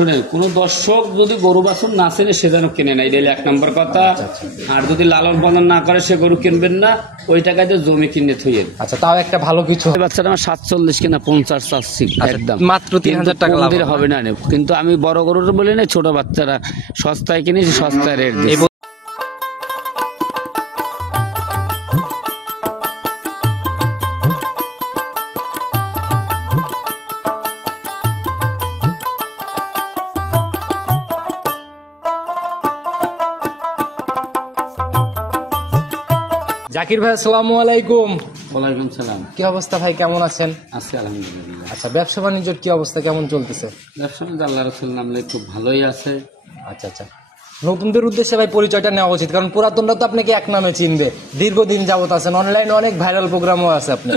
শুনে কোনো দর্শক যদি গরু বাছুর না চেনে সে যেন কেনে না, এটা এক নম্বর কথা। আর যদি লালন পালন না করে সে গরু কিনবেন না, ওই টাকায় দিয়ে জমি কিনে থইয়েন। আচ্ছা, তাও একটা ভালো কিছু। বাচ্চাটা আমার 47 কিনা 50 চাচ্ছি একদম, মাত্র 3000 টাকা লাভ হবে না। কিন্তু আমি বড় গরুর বলি না, ছোট বাচ্চারা সস্তায় কিনেছি, সস্তায় রেট দিই। জাকির ভাই, আসসালামু আলাইকুম। ওয়ালাইকুম সালাম। কি অবস্থা ভাই, কেমন আছেন? আছি আলহামদুলিল্লাহ। আচ্ছা, ব্যবসা বাণিজ্যের কি অবস্থা, কেমন চলতেছে? ব্যবসা আল্লাহ রাসূল নামলে খুব ভালোই আছে। আচ্ছা আচ্ছা, নতুনদের উদ্দেশ্যে ভাই পরিচয়টা নেওয়া উচিত, কারণ পুরাতনরা তো আপনাকে এক নামে চিনবে, দীর্ঘদিন যাবত আছেন, অনলাইনে অনেক ভাইরাল প্রোগ্রামও আছে আপনার।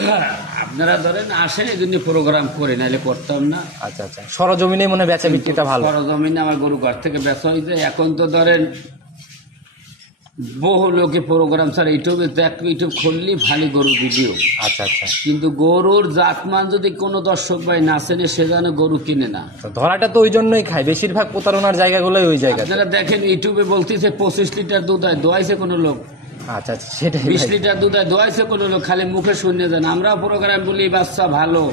আপনারা ধরেন আসেন, এই জন্য প্রোগ্রাম করে, নাহলে করতাম না। আচ্ছা আচ্ছা, সরজমিনে মনে হয় বেচা বিক্রিটা ভালো। সরজমিনে আমার গরু ঘর থেকে বেচা হয়েছে। এখন তো ধরেন বহু লোকে প্রোগ্রাম ছাড়া ইউটিউব খুললি ভালো গরু ভিডিও। আচ্ছা আচ্ছা, কিন্তু গরুর জাতমান যদি কোনো দর্শক ভাই না চেনে, সে যেন গরু কিনে না। ধরাটা তো ওই জন্যই খায়, বেশিরভাগ প্রতারণার জায়গাগুলোই ওই জায়গা। আপনারা দেখেন ইউটিউবে বলতেছে 25 লিটার দুধ হয়, দোয়াইছে কোনো লোক। আচ্ছা আচ্ছা, সেটাই। 20 লিটার দুধ হয়, দোয়াইছে কোনো লোক, খালি মুখে শুনে যান। আমরা প্রোগ্রাম বলি বাচ্চা ভালো,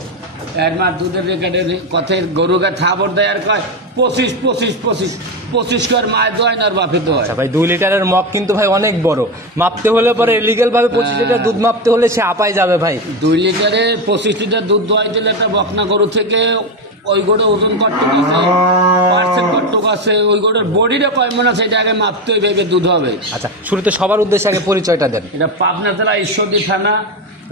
এর মা দুধের রেকর্ডের কথায় গরুকে থাবর দেয় আর কয় 25 কর মায়ের দোয়াই না, বাপের দোয়াই। ভাই 2 লিটারের মগ কিন্তু ভাই অনেক বড়, মাপতে হলে পরে ইলিগাল ভাবে 25 লিটার দুধ মাপতে হলে সে আপাই যাবে ভাই। 2 লিটারে 25 লিটার দুধ দোয়াই দিলে একটা বকনা গরু থেকে ওই গরুর ওজন কটটুক আছে, পার্সেন্ট কটটুক আছে, ওই গরুর বডিটা কয় মন আছে, এটা আগে মাপতে ভেবে দুধ হবে। আচ্ছা, শুরুতে সবার উদ্দেশ্যে আগে পরিচয়টা দেন। এটা পাবনা জেলা ঈশ্বরদী থানা,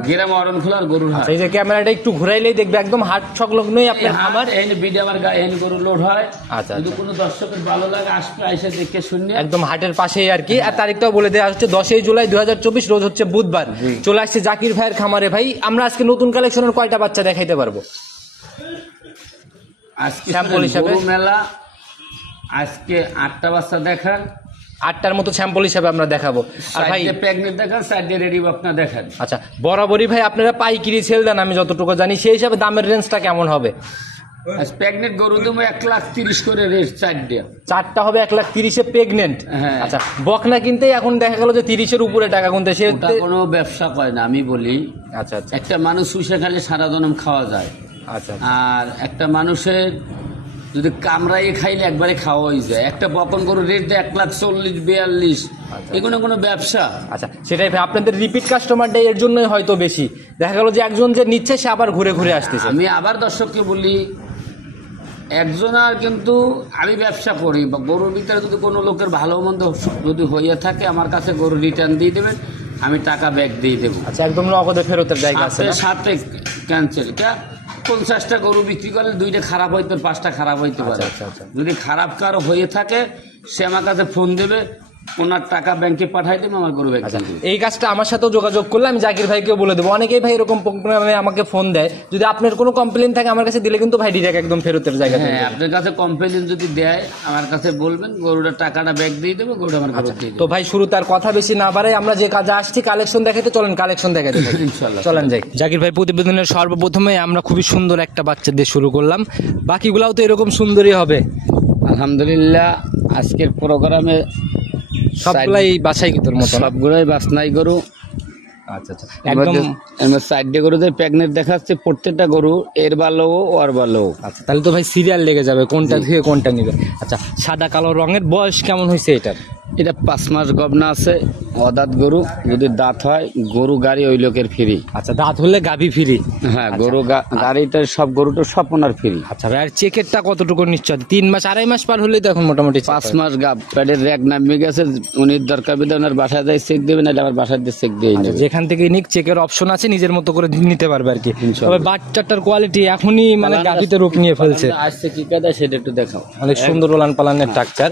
গ্রাম অরণখোলার গরুর হাট। এই যে ক্যামেরাটা একটু ঘুরাইলেই দেখবে একদম হাট সংলগ্নই আপনার আমার এই ভিডিও আমার গায়ে এই গরু লোড হয়। আচ্ছা, যদি কোনো দর্শকের ভালো লাগে আসবে, এসে দেখে শুনে। একদম হাটের পাশেই আর কি। আর তারিখটাও বলে দেওয়া হচ্ছে 10 জুলাই 2024, রোজ হচ্ছে বুধবার। চলে আসছে জাকির ভাইয়ের খামারে। ভাই, আমরা আজকে নতুন কালেকশনের কয়টা বাচ্চা দেখাইতে পারবো আজকে গরু মেলা? আজকে 8টা বাচ্চা দেখান, 8টার মতো স্যাম্পল হিসাবে আমরা দেখাবো। আর ভাই প্রেগনেন্ট দেখান, সাইডে রেডি আপনার দেখান। আচ্ছা, বরাবরই ভাই আপনারা পাইকারি সেল দেন, আমি যতটুকু জানি, সেই হিসাবে দামের রেঞ্জটা কেমন হবে? প্রেগনেন্ট গরু দেবো 1,30,000 করে রেট, 4টা হবে 1,30,000 প্রেগনেন্ট। আচ্ছা, বকনা কিনতে এখন দেখা গেল যে 30-এর উপরে টাকা গুনতে, সে কোনো ব্যবসা করে না। আমি বলি, আচ্ছা আচ্ছা, একটা মানুষ শুষে খালে সারা জনম খাওয়া যায়। আচ্ছা, আর একটা মানুষের যদি কামড়াইয়ে খাইলে একবারে খাওয়া হয়ে যায়। একটা বকন গরুর রেট দেয় 1,40,42। এগুলো কোনো ব্যবসা? আচ্ছা, সেটাই ভাই, আপনাদের রিপিট কাস্টমারটা এর জন্যই হয়তো বেশি। দেখা গেল যে একজন যে নিচ্ছে সে আবার ঘুরে ঘুরে আসতেছে। আমি আবার দর্শককে বলি, একজন আর কিন্তু আমি ব্যবসা করি, বা গরুর ভিতরে যদি কোনো লোকের ভালো মন্দ যদি হইয়া থাকে, আমার কাছে গরু রিটার্ন দিয়ে দেবেন, আমি টাকা ব্যাক দিয়ে দেবো। আচ্ছা, একদম নগদে ফেরতের জায়গা আছে? সাথে ক্যান্সেল। 50টা গরু বিক্রি করলে 2টা খারাপ হইতে, 5টা খারাপ হইতে পারে। যদি খারাপ কারো হয়ে থাকে, সে আমার কাছে ফোন দেবে, ওনার টাকা ব্যাংকে পাঠাই দেবে, আমার গরু ব্যাগ। এই কাজটা আমার সাথেও যোগাযোগ করলে আমি জাকির ভাইকেও বলে দেবো। অনেকেই ভাই এরকম প্রোগ্রামে আমাকে ফোন দেয়, যদি আপনার কোনো কমপ্লেন থাকে আমার কাছে দিলে কিন্তু ভাই ডিরেক্ট একদম ফেরতের জায়গা। হ্যাঁ, আপনার কাছে কমপ্লেন যদি দেয়, আমার কাছে বলবেন, গরুটার টাকাটা ব্যাগ দিয়ে দেবো, গরুটা আমার কাছে দিয়ে দেবো। তো ভাই, শুরু তার কথা বেশি না বাড়াই, আমরা যে কাজে আসছি কালেকশন দেখাইতে, চলেন কালেকশন দেখাইতে ইনশাআল্লাহ। চলেন যাই। জাকির ভাই, প্রতিবেদনের সর্বপ্রথমে আমরা খুবই সুন্দর একটা বাচ্চা দিয়ে শুরু করলাম, বাকিগুলাও তো এরকম সুন্দরই হবে আলহামদুলিল্লাহ। আজকের প্রোগ্রামে সবগুলাই বাছাই তোর মতো, সবগুলাই বাছনাই গরু। আচ্ছা আচ্ছা, একদম সাইডে গরুদের প্রেগনেন্ট দেখাচ্ছে, প্রত্যেকটা গরু এর ভালো ওর ভালো। আচ্ছা, তাহলে তো ভাই সিরিয়াল লেগে যাবে কোনটা থেকে কোনটা নিবে। আচ্ছা, সাদা কালো রঙের, বয়স কেমন হয়েছে এটার? এটা 5 মাস গবনা আছে, অদাঁত গরু। যদি দাঁত হয়, গরু গাড়ি ওই লোকের ফ্রি। আচ্ছা, দাঁত হলে গাভী ফ্রি? হ্যাঁ, গরু গাড়িটার সব গরুটা সব ওনার ফ্রি। আচ্ছা ভাই, আর চেকেরটা কতটুকু নিশ্চয়? 3 মাস 2.5 মাস পার হলেই তো এখন মোটামুটি 5 মাস গাব প্যাডের র্যাক নামিয়ে গেছে। উনি দরকার বিধে ওনার বাসায় যায় চেক দেবেন, নাহলে আমার বাসায় দিয়ে চেক দিয়ে নেবে। যেখান থেকে নিক চেকের অপশন আছে, নিজের মতো করে নিতে পারবে আর কি। তবে বাচ্চাটার কোয়ালিটি এখনই মানে গাভীতে রূপ নিয়ে ফেলছে। আসছে কি কাদা সেটা একটু দেখাও। অনেক সুন্দর ওলান পালানের স্ট্রাকচার,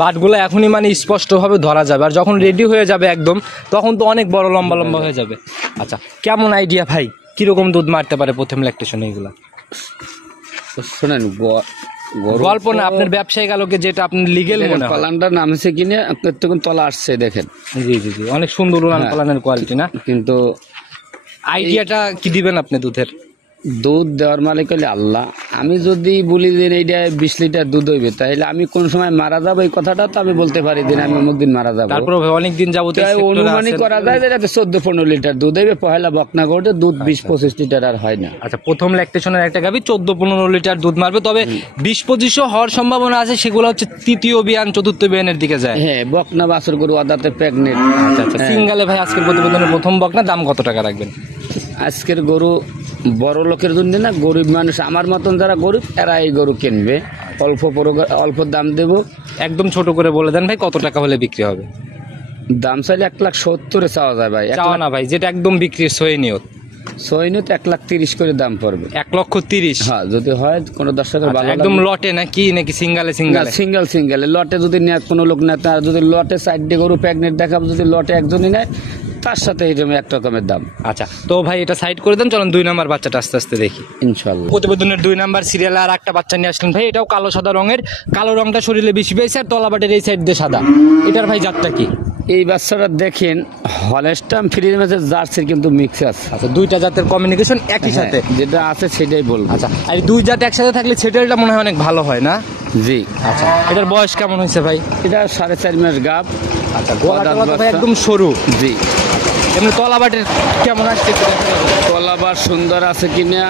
বাটগুলো এখনই মানে স্পষ্টভাবে ধরা যাবে। আর যখন রেডি হয়ে যাবে একদম, তখন তো অনেক বড় লম্বা লম্বা হয়ে যাবে। আচ্ছা, কেমন আইডিয়া ভাই, কিরকম দুধ মারতে পারে প্রথম ল্যাকটেশন? এইগুলা শোনেন, গল্প না, আপনার ব্যবসায়িক আলোকে যেটা আপনার লিগেল মনে হয়। পালানটা নামছে কিনে তখন তলা আসছে, দেখেন। জি জি জি, অনেক সুন্দর উলান পালানের কোয়ালিটি না? কিন্তু আইডিয়াটা কি দিবেন আপনি দুধের? দুধ দেওয়ার মালিক হলে আল্লাহ। আমি যদি বলি যে এইটা 20 লিটার দুধ হইবে, তাহলে আমি কোন সময় মারা যাবো এই কথাটা তো আমি বলতে পারি দিন আমি অমুক দিন মারা যাবো। তারপর অনেক দিন যাবত অনুমানই করা যায় যে 14-15 লিটার দুধ হইবে। পহেলা বকনা গরুতে দুধ 20-25 লিটার আর হয় না। আচ্ছা, প্রথম ল্যাকটেশনের একটা গাভী 14-15 লিটার দুধ মারবে, তবে 20-25 হওয়ার সম্ভাবনা আছে। সেগুলো হচ্ছে তৃতীয় বিয়ান চতুর্থ বিয়ানের দিকে যায়। হ্যাঁ, বকনা বাছুর গরু আদাতে প্রেগনেন্ট। আচ্ছা, সিঙ্গালে ভাই আজকের প্রতিবেদনের প্রথম বকনা দাম কত টাকা রাখবেন? আজকের গরু বড় লোকের জন্য না, গরিব মানুষ আমার মতন যারা গরিব এরা এই গরু কিনবে। অল্প দাম দেব। একদম ছোট করে বলে দেন ভাই, কত টাকা হলে বিক্রি হবে? দাম চাইলে 1,70,000 চাওয়া যায় ভাই। চাওয়া না ভাই, যেটা একদম বিক্রি সই নিয়ত। সৈনিত 1,30,000 করে দাম পড়বে। 1,30,000? হ্যাঁ, যদি হয় কোনো দর্শকের ভালো একদম লটে নাকি সিঙ্গালে? সিঙ্গেল লটে যদি নেয় কোনো লোক নেয়, তার যদি লটে 4টে গরু প্রেগনেন্ট দেখাবো, যদি লটে একজনই নেয় তার সাথে এই এক রকমের দাম। আচ্ছা, তো ভাই এটা সাইড করে দেন, চলেন 2 নাম্বার বাচ্চাটা আস্তে আস্তে দেখি ইনশাল্লাহ। প্রতিবেদনের 2 নাম্বার সিরিয়ালে আর একটা বাচ্চা নিয়ে আসলেন ভাই। এটাও কালো সাদা রঙের, কালো রংটা শরীরে বেশি পেয়েছে, আর তলাবাটের এই সাইড দিয়ে সাদা। এটার ভাই জাতটা কি? এই বাচ্চাটা দেখেন হলস্টাইন ফ্রিজ ম্যাচের জার্সির কিন্তু মিক্স আছে। আচ্ছা, দুইটা জাতের কমিউনিকেশন একই সাথে যেটা আছে সেটাই বলবো। আচ্ছা, আর এই দুই জাত একসাথে থাকলে সেটেলটা মনে হয় অনেক ভালো হয় না? জি। আচ্ছা, এটার বয়স কেমন হয়েছে ভাই? এটা 4.5 মাস গাব। আচ্ছা, গলাটা তো ভাই একদম সরু। জি। এমনি তলাবাটের কেমন আসছে? তলাবার সুন্দর আছে কিনা,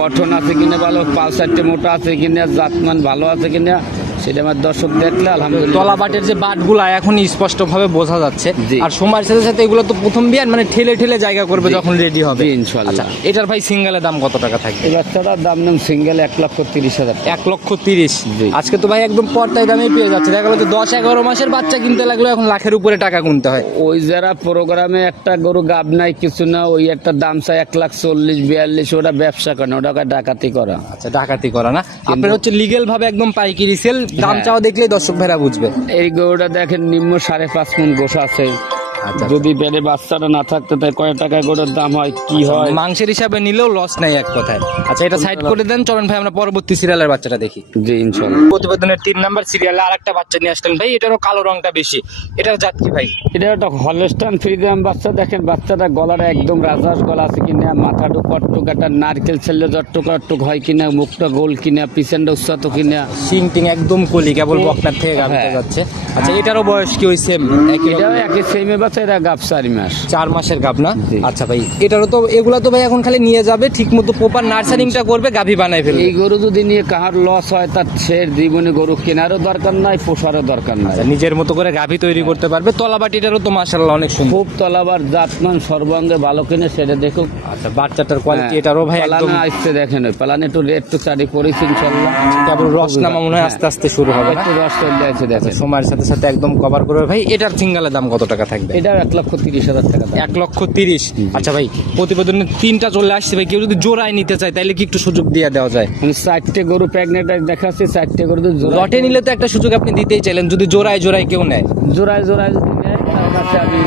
গঠন আছে কিনা ভালো, পালসারটা মোটা আছে কিনা, জাতমান ভালো আছে কিনা, সেটা আমার দর্শক দেখলে আলহামদুলিল্লাহ। তলাবাটের যে বাটগুলা এখন স্পষ্ট ভাবে বোঝা যাচ্ছে। জি। আর সময়ের সাথে সাথে এগুলো তো প্রথম বিয়ান, মানে ঠেলে ঠেলে জায়গা করবে যখন রেডি হবে। জি, ইনশাআল্লাহ। আচ্ছা, এটার ভাই সিঙ্গেলের দাম কত টাকা থাকবে? এই বাচ্চাটার দাম নাম সিঙ্গেল 1,30,000। 1,30,000? জি। আজকে তো ভাই একদম পর্দায় দামে পেয়ে যাচ্ছে। দেখা গেলো 10-11 মাসের বাচ্চা কিনতে লাগলো এখন লাখের উপরে টাকা গুনতে হয়। ওই যারা প্রোগ্রামে একটা গরু গাব নাই কিছু না, ওই একটা দাম চাই 1,40,000-42,000, ওটা ব্যবসা করে না, ওটা ডাকাতি করা। আচ্ছা, ডাকাতি করা না, আপনার হচ্ছে লিগেল ভাবে একদম পাইকারি সেল। দাম চাওয়া দেখলে দর্শক ভাইরা বুঝবে। এই গরুটা দেখেন নিম্ন 5.5 মণ গোশ আছে। আচ্ছা, যদি পেটে বাচ্চাটা না থাকতো তাই কয় টাকা গরুর দাম হয় কি হয়। মাংসের হিসাবে নিলেও লস নাই এক কথায়। আচ্ছা, এটা সাইড করে দেন, চলেন ভাই আমরা পরবর্তী সিরিয়ালের বাচ্চাটা দেখি। জি, ইনশাআল্লাহ। প্রতিবেদনের 3 নাম্বার সিরিয়ালে আর একটা বাচ্চা নিয়ে আসলেন ভাই। এটারও কালো রংটা বেশি। এটার জাত কি ভাই? এটা একটা হলস্টাইন ফ্রিজিয়ান বাচ্চা। দেখেন বাচ্চাটা গলাটা একদম রাজহাঁস গলা আছে কিনা, মাথাটা কটটুক, একটা নারকেল ছেলে জটটুক হয় কিনা, মুখটা গোল কিনা, পিছনটা উচ্চাত কিনা, সিং টিং একদম কলি, কেবল বকনার থেকে গাভিতে যাচ্ছে। আচ্ছা, এটারও বয়স কি ওই সেম? এটাও একই সেমে বাচ্চা। এটা গাব 4 মাস। 4 মাসের গাভ না? জি। আচ্ছা ভাই, এটারও তো এগুলো তো ভাই এখন খালি নিয়ে যাবে, ঠিক মতো প্রপার নার্সারিংটা করবে, গাভী বানাই ফেলবে। এই গরু যদি নিয়ে কাহার লস হয় তার সে জীবনে গরু কেনারও দরকার নাই, পোষারও দরকার নাই। আচ্ছা, নিজের মতো করে গাভী তৈরি করতে পারবে। তলাবাটিটারও তো মাশাআল্লাহ অনেক সুন্দর, খুব তলাবার জাতমান সর্বাঙ্গে ভালো কিনে সেটা দেখুক। আচ্ছা, বাচ্চাটার কোয়ালিটি এটারও ভাই একদম পালানে আসছে দেখেন, ওই পালানে একটু রেট তো চারি পড়েছি ইনশাআল্লাহ। কেবল রস নামা মনে হয় আস্তে আস্তে শুরু হবে না? একটু রস চলে আছে দেখেন। সময়ের সাথে সাথে একদম কভার করবে ভাই। এটার সিঙ্গেলের দাম কত টাকা থাকবে? এটাও 1,30,000 টাকা দাম। 1,30,000? আচ্ছা ভাই, প্রতিবেদনের 3টা চলে আসছে ভাই। কেউ যদি জোড়ায় নিতে চায় তাহলে কি একটু সুযোগ দিয়ে দেওয়া যায়? 4টে গরু প্রেগনেন্ট দেখাচ্ছি, 4টে গরু লটে নিলে তো একটা সুযোগ আপনি দিতেই চাইলেন, যদি জোড়ায় জোড়ায় কেউ নেয়। জোড়ায় যদি নেয় তার কাছে আমি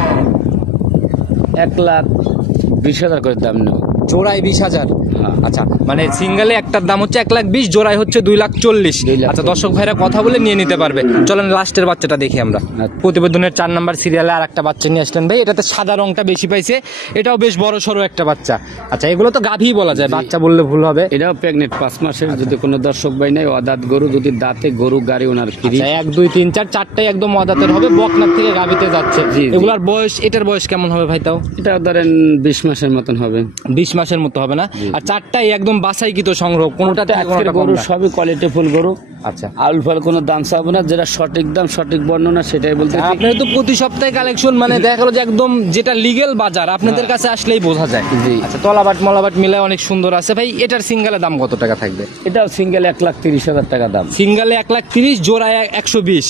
1,20,000 করে দাম নেব। জোড়ায় 20,000? হ্যাঁ। আচ্ছা, মানে সিঙ্গেলে একটার দাম হচ্ছে 1,20,000, জোড়ায় হচ্ছে 2,40,000। 2,40,000। আচ্ছা, দর্শক ভাইরা কথা বলে নিয়ে নিতে পারবে। চলেন লাস্টের বাচ্চাটা দেখি আমরা। আচ্ছা। প্রতিবেদনের 4 নাম্বার সিরিয়ালে আর একটা বাচ্চা নিয়ে আসলেন ভাই। এটাতে সাদা রংটা বেশি পাইছে, এটাও বেশ বড় সড়ো একটা বাচ্চা। আচ্ছা, এগুলো তো গাভী বলা যায়, বাচ্চা বললে ভুল হবে। এটাও প্রেগনেন্ট 5 মাসের। যদি কোনো দর্শক ভাই নাই অদাঁত গরু, যদি দাঁতে গরু গাড়ি ওনার ফ্রি। 1, 2, 3, 4 চারটাই একদম অদাতের হবে, বকনার থেকে গাভীতে যাচ্ছে। জি, জি। এগুলার বয়স, এটার বয়স কেমন হবে ভাই তাও? এটা ধরেন 20 মাসের মতন হবে। 20 মাসের মতো হবে না? আর চারটাই একদম বাছাইকৃত সংগ্রহ, কোনোটা থেকে আজকের কোনোটা কম গরু না। সবই কোয়ালিটি ফুল গরু। আচ্ছা, আউল ফাল কোনো দাম চাবো না, যেটা সঠিক দাম সঠিক বর্ণনা সেটাই বলতে। আপনার তো প্রতি সপ্তাহে কালেকশন, মানে দেখা গেল যে একদম যেটা লিগেল বাজার আপনাদের কাছে আসলেই বোঝা যায়। জি। আচ্ছা, তলাবাট মলাবাট মিলে অনেক সুন্দর আছে ভাই। এটার সিঙ্গেলের দাম কত টাকা থাকবে? এটাও সিঙ্গেল 1,30,000 টাকা দাম। সিঙ্গেলে 1,30,000, জোড়ায় 120।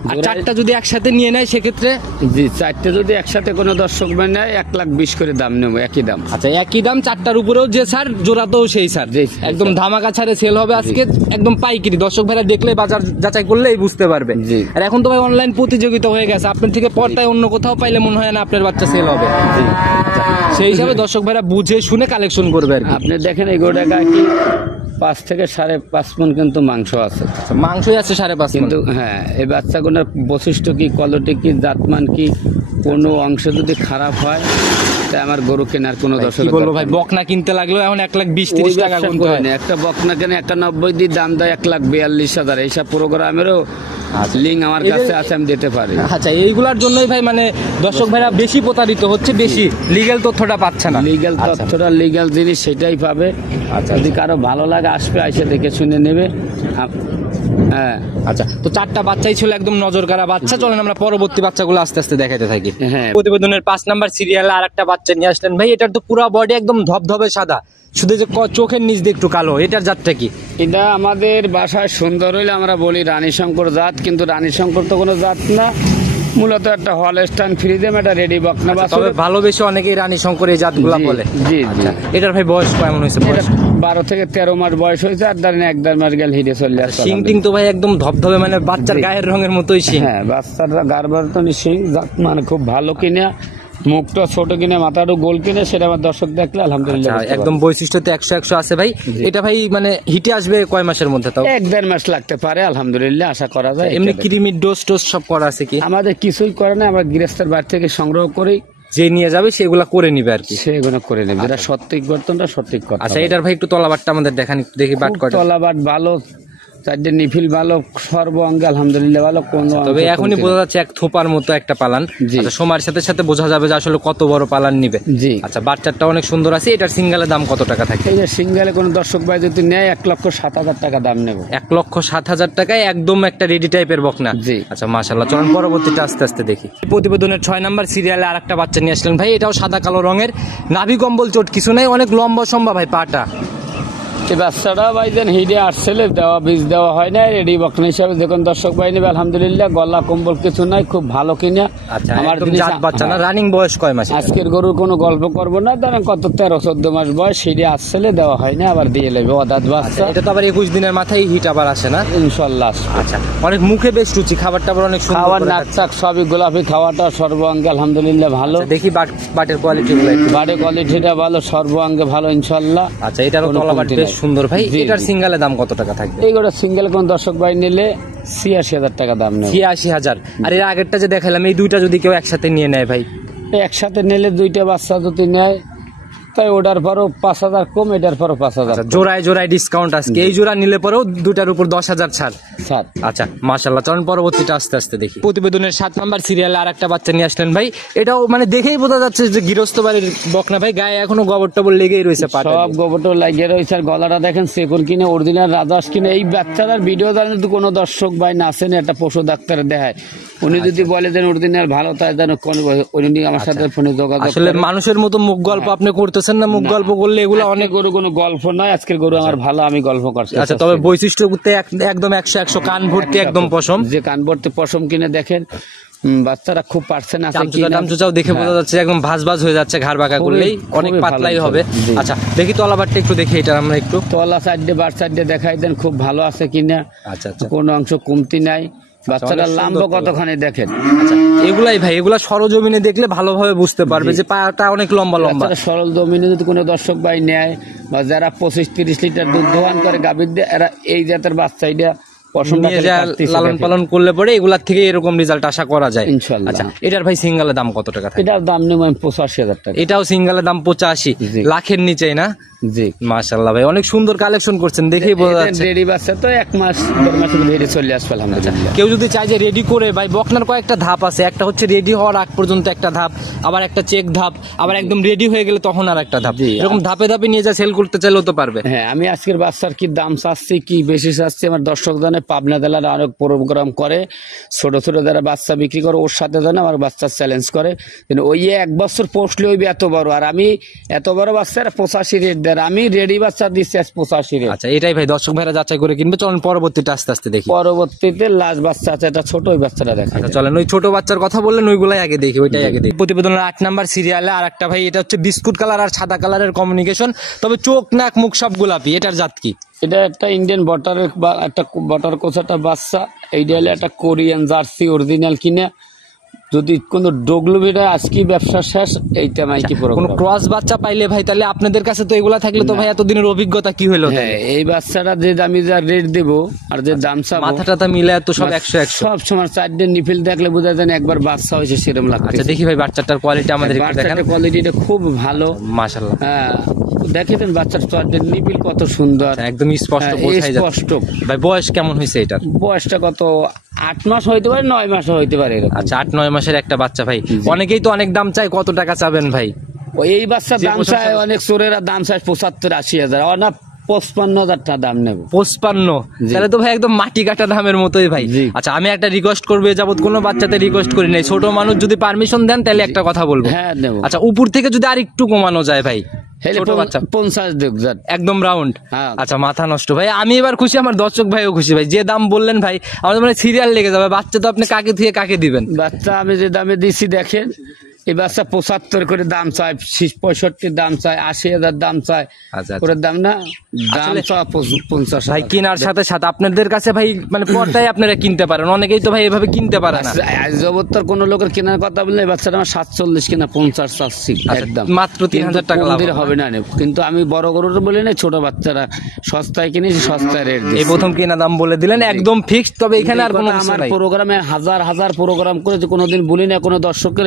আর জোড়ায়- চারটা যদি একসাথে নিয়ে নেয় সেক্ষেত্রে? জি, 4টে যদি একসাথে কোনো দর্শক ভাই নেয় 1,20,000 করে দাম নেবো, একই দাম। আচ্ছা, একই দাম, চারটার উপরেও যে স্যার, জোড়াতেও সেই স্যার, জি, একদম ধামাকা ছাড়ে সেল হবে আজকে, একদম পাইকারি। দর্শক ভাইরা দেখলে বাজার যাচাই করলেই বুঝতে পারবে। জি। আর এখন তো ভাই অনলাইন প্রতিযোগিতা হয়ে গেছে, আপনার থেকে পর্দায় অন্য কোথাও পাইলে মনে হয় না আপনার বাচ্চা সেল হবে। আচ্ছা, সেই হিসাবে দর্শক ভাইরা বুঝে শুনে কালেকশন করবে আর কি। আপনি দেখেন এই গরুটা কি 5 থেকে 5.5 মণ কিন্তু মাংস আছে। মাংসই আছে 5.5 কিন্তু হ্যাঁ, এই বাচ্চাগুলোর বৈশিষ্ট্য কি, কোয়ালিটি কি, জাতমান কি, কোনো অংশ যদি খারাপ হয় তাই আমার গরু কেনার কোনো দর্শক কি বলবো ভাই, বকনা কিনতে লাগলেও এখন 1,20,30 টাকা গুনতে হয়। একটা বকনা কেনে 91 দিয়ে দাম দেয় 1,42,000। এইসব প্রোগ্রামেরও লিঙ্ক আমার কাছে আছে, আমি দিতে পারি। আচ্ছা, এইগুলার জন্যই ভাই মানে দর্শক ভাইরা বেশি প্রতারিত হচ্ছে, বেশি লিগ্যাল তথ্যটা পাচ্ছে না। লিগ্যাল তথ্যটা লিগ্যাল জিনিস সেটাই পাবে। যদি কারো ভালো লাগে আসবে, এসে দেখে শুনে নেবে। হ্যাঁ আচ্ছা, তো 4টা বাচ্চাই ছিল একদম নজর কাড়া বাচ্চা। চলেন আমরা পরবর্তী বাচ্চাগুলো আস্তে আস্তে দেখাতে থাকি। হ্যাঁ, প্রতিবেদনের 5 নাম্বার সিরিয়ালে আরেকটা বাচ্চা নিয়ে আসলেন ভাই। এটার তো পুরো বডি একদম ধবধবে সাদা, শুধু যে চোখের নিচ দিয়ে একটু কালো। এটার জাতটা কি? এটা আমাদের বাসায় সুন্দর হইলে আমরা বলি রানী শঙ্কর জাত, কিন্তু রানী শঙ্কর তো কোনো জাত না, মূলত একটা হলস্টাইন ফ্রিজিয়াম, একটা রেডি বকনা বাছুর। তবে ভালোবেসে অনেকেই রানী শঙ্কর এই জাতগুলা বলে। জি জি। এটার ভাই বয়স কেমন হয়েছে? বয়স 12 থেকে 13 মাস বয়স হয়েছে, আর ধরেন 1-1.5 মাস গেল হিরে চলে আসছে। শিং টিং তো ভাই একদম ধবধবে, মানে বাচ্চার গায়ের রঙের মতোই শিং। হ্যাঁ, বাচ্চারা গার্বারতনি শিং জাত, মানে খুব ভালো কিনে, মুখটা ছোট কিনে মাথাটা গোল কিনে, সেটা আমার দর্শক দেখলে আলহামদুলিল্লাহ একদম বৈশিষ্ট্যতে 100 আছে ভাই। এটা ভাই মানে হিটে আসবে কয় মাসের মধ্যে? তাও 1-1.5 মাস লাগতে পারে, আলহামদুলিল্লাহ আশা করা যায়। এমনি কৃমির ডোজ টোজ সব করা আছে কি? আমাদের কিছুই করে না, আমরা গৃহস্থের বাড়ি থেকে সংগ্রহ করি, যে নিয়ে যাবে সেগুলা করে নিবে আর কি, সেগুলো করে নেবে। এটা সঠিক বর্তনটা সঠিক কথা। আচ্ছা, এটার ভাই একটু তলাবাটটা আমাদের দেখান, একটু দেখি বাট কয়টা। তলাবাট ভালো, চারটে নিফিল ভালো, সর্ব অঙ্গে আলহামদুলিল্লাহ ভালো। কোনো তবে এখনই বোঝা যাচ্ছে এক থোপার মতো একটা পালান। আচ্ছা, সময়ের সাথে সাথে বোঝা যাবে যে আসলে কত বড় পালান নিবে। জি। আচ্ছা, বাচ্চাটা অনেক সুন্দর আছে। এটার সিঙ্গেলের দাম কত টাকা থাকে? এই যে সিঙ্গেলে কোনো দর্শক ভাই যদি নেয় 1,07,000 টাকা দাম নেব। 1,07,000 টাকায় একদম একটা রেডি টাইপের বকনা। জি। আচ্ছা, মাশাআল্লাহ। চলুন পরবর্তীটা আস্তে আস্তে দেখি। প্রতিবেদনের 6 নাম্বার সিরিয়ালে আরেকটা বাচ্চা নিয়ে আসলেন ভাই। এটাও সাদা কালো রঙের, নাভি কম্বল চোট কিছু নাই, অনেক লম্বা সম্ভব ভাই পাটা। এই বাচ্চাটা ভাই যেন হিডে আসলে দেওয়া বীজ দেওয়া হয় না, রেডি বকনা হিসাবে যখন দর্শক ভাই নেবে আলহামদুলিল্লাহ, গলা কম্বল কিছু নাই, খুব ভালো কিনা। আচ্ছা, আমার একদম জিনিস জাত বাচ্চা না? রানিং বয়স কয় মাস? আজকের গরুর কোনো গল্প করবো না, ধরেন কত 13-14 মাস বয়স, হিডে আসলে দেওয়া হয় না, আবার দিয়ে নেবে অদাত বাচ্চা। এটা তো আবার 21 দিনের মাথায় হিট আবার আসে না? ইনশাল্লাহ। আচ্ছা, অনেক মুখে বেশ রুচি, খাবারটা আবার অনেক সুন্দর। খাওয়ার নাক চাক সবই গোলাপি, খাওয়াটা সর্বাঙ্গে আলহামদুলিল্লাহ ভালো। দেখি বাটের কোয়ালিটি গুলো। বাড়ি কোয়ালিটিটা ভালো, সর্বাঙ্গে ভালো ইনশাল্লাহ। আচ্ছা, এটারও তলাবাট বেশ সুন্দর ভাই। এটার সিঙ্গেলের দাম কত টাকা থাকবে? এইগুলো সিঙ্গেল কোন দর্শক ভাই নিলে 86,000 টাকা দাম নেই। 86,000। আর এর আগেরটা যে দেখালাম, এই দুইটা যদি কেউ একসাথে নিয়ে নেয় ভাই? একসাথে নিলে দুইটা বাচ্চা যদি নেয়, তাই ওটার পরও 5,000 কম, এটার পরও 5,000। জোড়ায় জোড়ায় ডিসকাউন্ট আজকে। এই জোড়া নিলে পরেও দুটার উপর 10,000 ছাড়। স্যার আচ্ছা, মাশাআল্লাহ। চলুন পরবর্তীটা আস্তে আস্তে দেখি। প্রতিবেদনের 7 নাম্বার সিরিয়ালে আরেকটা বাচ্চা নিয়ে আসলেন ভাই। এটাও মানে দেখেই বোঝা যাচ্ছে যে গৃহস্থ বাড়ির বকনা ভাই, গায়ে এখনো গোবর টবর লেগেই রয়েছে পাটা। সব গোবরটো লাগিয়ে রয়েছে, আর গলাটা দেখেন সেকুর কিনে, অরিজিনাল রাজাস কিনে। এই বাচ্চাটার ভিডিও জানেন তো কোনো দর্শক ভাই নাচেন, একটা পশু ডাক্তার দেখায়, উনি যদি বলে দেন অরিজিনাল ভালো, তাই যেন উনি আমার সাথে ফোনে যোগাযোগ। আসলে মানুষের মতো মুখ গল্প আপনি করতেছেন না, মুখ গল্প করলে এগুলো অনেক। গরু কোনো গল্প নয়, আজকের গরু আমার ভালো, আমি গল্প করছি। আচ্ছা, তবে বৈশিষ্ট্য একদম 100 কান ভর্তি একদম পশম। যে কান ভর্তি পশম কিনে দেখেন, বাচ্চারা খুব পারছেন আছে। চামচুচাও দেখে বোঝা যাচ্ছে একদম ভাজ ভাজ হয়ে যাচ্ছে, ঘাড় বাঁকা করলেই অনেক পাতলাই হবে। আচ্ছা, দেখি তলাবারটা একটু দেখি। এটা আমরা একটু তলা সাইডে বার সাইডে দেখাই দেন, খুব ভালো আছে কিনা। আচ্ছা, কোনো অংশ কমতি নাই। বাচ্চাটা লম্বা কতখানি দেখেন। আচ্ছা, এগুলাই ভাই, এগুলা সরজমিনে দেখলে ভালোভাবে বুঝতে পারবে যে পাটা অনেক লম্বা লম্বা। সরল জমিনে যদি কোনো দর্শক ভাই নেয়, বা যারা 25-30 লিটার দুধ দোয়ান করে গাভীর দিয়ে, এরা এই জাতের বাচ্চা এটা নিয়ে যা লালন পালন করলে পরে এগুলার থেকে এরকম রেজাল্ট আশা করা যায় ইনশাআল্লাহ। আচ্ছা, এটার ভাই সিঙ্গেলের দাম কত টাকা থাকে? এটার দাম নেব 85,000 টাকা। এটাও সিঙ্গেলের দাম 85, লাখের নিচে না? জি। মাশাআল্লাহ ভাই, অনেক সুন্দর কালেকশন করছেন, দেখেই বোঝা যাচ্ছে। রেডি বাচ্চা তো 1 মাস 1.5 মাসের মধ্যে চলে আসবে আলহামদুলিল্লাহ। কেউ যদি চায় যে রেডি করে, ভাই বকনার কয়েকটা ধাপ আছে। একটা হচ্ছে রেডি হওয়ার আগ পর্যন্ত একটা ধাপ, আবার একটা চেক ধাপ, আবার একদম রেডি হয়ে গেলে তখন আর একটা ধাপ। এরকম ধাপে ধাপে নিয়ে যা সেল করতে চাইলেও তো পারবে। হ্যাঁ, আমি আজকের বাচ্চার কি দাম চাচ্ছি, কি বেশি চাচ্ছি, আমার দর্শক জানে। পাবনা জেলার অনেক প্রোগ্রাম করে, ছোট ছোট যারা বাচ্চা বিক্রি করে, ওর সাথে জানে আমার বাচ্চা চ্যালেঞ্জ করে। কিন্তু ওই 1 বছর পোষলে ওই এত বড়, আর আমি এত বড় বাচ্চার 85 রেট দেয়, আমি রেডি বাচ্চা দিচ্ছি 85 রেট। আচ্ছা, এটাই ভাই দর্শক ভাইরা যাচাই করে কিনবে। চলেন পরবর্তীটা আস্তে আস্তে দেখি। পরবর্তীতে লাস্ট বাচ্চা আছে, এটা ছোট, ওই বাচ্চাটা দেখা। আচ্ছা, চলেন ওই ছোট বাচ্চার কথা বললেন, ওইগুলাই আগে দেখি, ওইটাই আগে দেখি। প্রতিবেদনের 8 নাম্বার সিরিয়ালে আর একটা ভাই, এটা হচ্ছে বিস্কুট কালার আর সাদা কালারের কমিউনিকেশন, তবে চোখ নাক মুখ সব গোলাপি। এটার জাত কি? এটা একটা ইন্ডিয়ান বটারের, একটা বটার কোচাটা বাচ্চা। এইটা হলো একটা কোরিয়ান জার্সি অরিজিনাল কিনে, যদি কোনো ডগলু বেটা আজকে ব্যবসা শেষ, এইটা মাইকি কোনো প্রোগ্রাম। ক্রস বাচ্চা পাইলে ভাই তাহলে আপনাদের কাছে তো এগুলা থাকলে তো ভাই এতদিনের অভিজ্ঞতা কি হলো? হ্যাঁ, এই বাচ্চাটা যে আমি যা রেট দেবো আর যে দাম চাবো, মাথা টাথা মিলে তো সব 100 সব সময় 4টে নিফিল দেখলে বোঝা যায় না একবার বাচ্চা হয়েছে সেরকম লাগছে। আচ্ছা দেখি ভাই বাচ্চাটার কোয়ালিটি আমাদের একটু দেখান। বাচ্চাটার কোয়ালিটিটা খুব ভালো, মাশাআল্লাহ। হ্যাঁ দেখেছেন বাচ্চার 4টে নিফিল কত সুন্দর, একদম স্পষ্ট হ্যাঁ, বোঝাই যাচ্ছে। স্পষ্ট। ভাই বয়স কেমন হয়েছে এটার? বয়সটা কত 8 মাস হইতে পারে, 9 মাসও হইতে পারে এরকম। আচ্ছা 8-9 মাসের একটা বাচ্চা ভাই। অনেকেই তো অনেক দাম চায়, কত টাকা চাবেন ভাই? এই বাচ্চার দাম চায় অনেক, চোরেরা দাম চায় 75-80 হাজার, না 55,000 টাকা দাম নেব। 55? তাহলে তো ভাই একদম মাটি কাটা দামের মতোই ভাই। জি। আচ্ছা আমি একটা রিকোয়েস্ট করবো, এ যাবত কোনো বাচ্চাতে রিকোয়েস্ট করি নাই, ছোট মানুষ যদি পারমিশন দেন তাহলে একটা কথা বলবো। হ্যাঁ নেব। আচ্ছা উপর থেকে যদি আর একটু কমানো যায় ভাই, হেলে ছোট বাচ্চা 50 দেখ যান। একদম রাউন্ড। হ্যাঁ। আচ্ছা মাথা নষ্ট ভাই, আমি এবার খুশি, আমার দর্শক ভাইও খুশি ভাই, যে দাম বললেন ভাই আমাদের মানে সিরিয়াল লেগে যাবে। বাচ্চা তো আপনি কাকে থেকে কাকে দিবেন? বাচ্চা আমি যে দামে দিছি দেখেন, এই বাচ্চা 75 করে দাম চায়, 65 দাম চায়, 80,000 দাম চায়। আচ্ছা, করে দাম না, দাম আসলে চায় 50 ভাই কেনার সাথে সাথে আপনাদের কাছে ভাই মানে পর্দায় আপনারা কিনতে পারেন, অনেকেই তো ভাই এভাবে কিনতে পারে না। আজ জবত্তর কোন লোকের কেনার কথা বললে এই বাচ্চাটা আমার 47 কিনা 50 চাচ্ছি আচ্ছা, একদম, মাত্র 3,000 টাকা লাভ হবে। হবে না নে। কিন্তু আমি বড় গরুর বলি না, ছোট বাচ্চারা সস্তায় কিনেছি, সস্তায় রেট এই দিই। প্রথম কেনা দাম বলে দিলেন একদম ফিক্সড, তবে এখানে আর কোনো কিছু আমার নাই। প্রোগ্রামে হাজার হাজার প্রোগ্রাম করেছে, কোনোদিন বলি না কোনো দর্শকের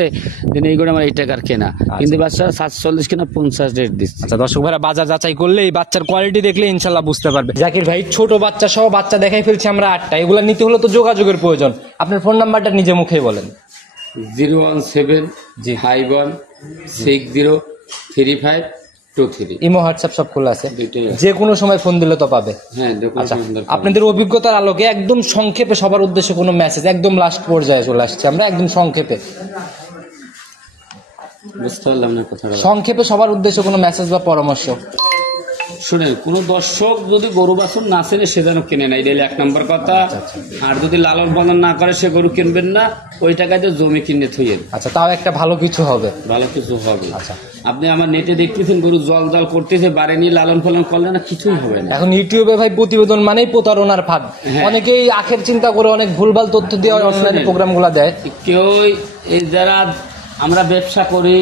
দিন এইগুলো আমার এই টাকার কেনা, কিন্তু বাচ্চা 47 কিনা 50 রেট দিচ্ছে। আচ্ছা দর্শক ভাইরা বাজার যাচাই করলে এই বাচ্চার কোয়ালিটি দেখলে ইনশাল্লাহ বুঝতে পারবে। জাকির ভাই ছোট বাচ্চা সহ বাচ্চা দেখাই ফেলছি আমরা 8টা, এগুলা নিতে হলে তো যোগাযোগের প্রয়োজন। আপনার ফোন নাম্বারটা নিজে মুখেই বলেন। 017603523। ইমো হোয়াটসঅ্যাপ সব খোলা আছে, দুইটাই আছে। যে কোনো সময় ফোন দিলে তো পাবে। হ্যাঁ দেখুন, আচ্ছা আপনাদের অভিজ্ঞতার আলোকে একদম সংক্ষেপে সবার উদ্দেশ্যে কোনো মেসেজ, একদম লাস্ট পর্যায়ে চলে আসছে আমরা, একদম সংক্ষেপে বুঝতে পারলাম না কথাটা। সংক্ষেপে সবার উদ্দেশ্যে কোনো মেসেজ বা পরামর্শ। শুনেন, কোন দর্শক যদি গরু বাছুর না চেনে সে যেন কেনে না, এটা 1 নম্বর কথা। আর যদি লালন পালন না করে সে গরু কিনবেন না, ওই টাকায় তো জমি কিনে থইয়েন, আচ্ছা তাও একটা ভালো কিছু হবে। ভালো কিছু হবে। আচ্ছা আপনি আমার নেটে দেখতেছেন গরু জল জল করতেছে, বাড়ি নিয়ে লালন পালন করলে না কিছুই হবে না। এখন ইউটিউবে ভাই প্রতিবেদন মানেই প্রতারণার ফাঁদ, হ্যাঁ। অনেকেই আখের চিন্তা করে অনেক ভুলভাল তথ্য দিয়ে অনলাইনে প্রোগ্রামগুলো দেয়। কেউ এই যারা আমরা ব্যবসা করি,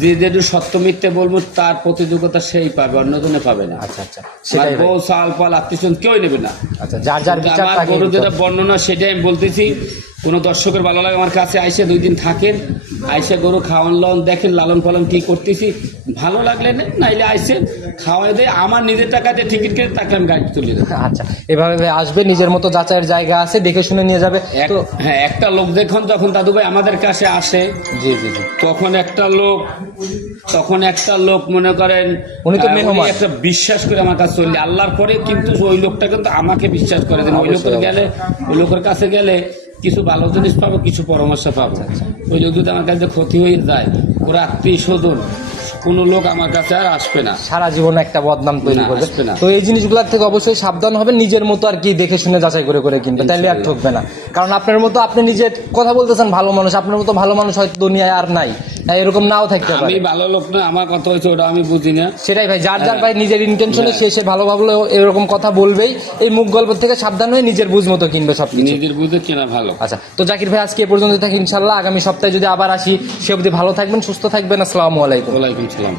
যে যেটু সত্য মিথ্যে বলবো তার প্রতিযোগিতা সেই পাবে, অন্যজনে পাবে না। আচ্ছা আচ্ছা আর সেটাই ভাই। বউ চাল পাল আত্মীয় কেউ নেবে না। আচ্ছা যার যার বিচার আমার তাকে গরু দিতে যেটা হবে। বর্ণনা সেটাই আমি বলতেছি। কোনো দর্শকের ভালো লাগে আমার কাছে আইসে 2 দিন থাকেন, আইসে গরু খাওয়ান লালন দেখেন, লালন পালন কি করতেছি, ভালো লাগলে নেন, নাইলে আইসে খাওয়াই দেয়, আমার নিজের টাকাতে টিকিট কেটে তাকে আমি গাড়ি তুলে দেবো। আচ্ছা এভাবে ভাই আসবে, নিজের মতো যাচাইয়ের জায়গা আছে, দেখে শুনে নিয়ে যাবে তো। হ্যাঁ, একটা লোক দেখুন, তখন দাদু ভাই আমাদের কাছে আসে, জি জি জি তখন একটা লোক মনে করেন উনি তো মেহমান। একটা বিশ্বাস করে আমার কাছে চললে আল্লাহর পরে, কিন্তু ওই লোকটা কিন্তু আমাকে বিশ্বাস করে দেন। ওই লোকের কাছে গেলে কিছু ভালো জিনিস পাবো, কিছু পরামর্শ পাবো। ওই লোক যদি আমার কাছে ক্ষতি হয়ে যায়, ওরা আত্মীয় স্বজন কোনো লোক আমার কাছে আর আসবে না, সারা জীবন একটা বদনাম তৈরি না, করবে। আসবে না। তো এই জিনিসগুলোর থেকে অবশ্যই সাবধান হবে, নিজের মতো আর কি দেখে শুনে যাচাই করে করে কিনবে, তাইলে আর ঠকবে না। কারণ আপনার মতো, আপনি নিজে কথা বলতেছেন ভালো মানুষ, আপনার মতো ভালো মানুষ হয়তো দুনিয়ায় আর নাই, হ্যাঁ, এরকম নাও থাকতে আমি পারে। ভালো লোক না, আমার কথা হয়েছে ওটা আমি বুঝি না। সেটাই ভাই, যার যার ভাই নিজের ইন্টেনশনে হ্যাঁ। সে ভালো ভাবলে এরকম কথা বলবেই। এই মুখ গল্প থেকে সাবধান হয়ে নিজের বুঝ মতো কিনবে সবকিছু। নিজের বুঝে কেনা ভালো। আচ্ছা তো জাকির ভাই আজকে এ পর্যন্ত থাকি, ইনশাল্লাহ আগামী সপ্তাহে যদি আবার আসি, সে অবধি ভালো থাকবেন, সুস্থ থাকবেন। আসসালামু আলাইকুম। ওয়ালাইকুম সালাম।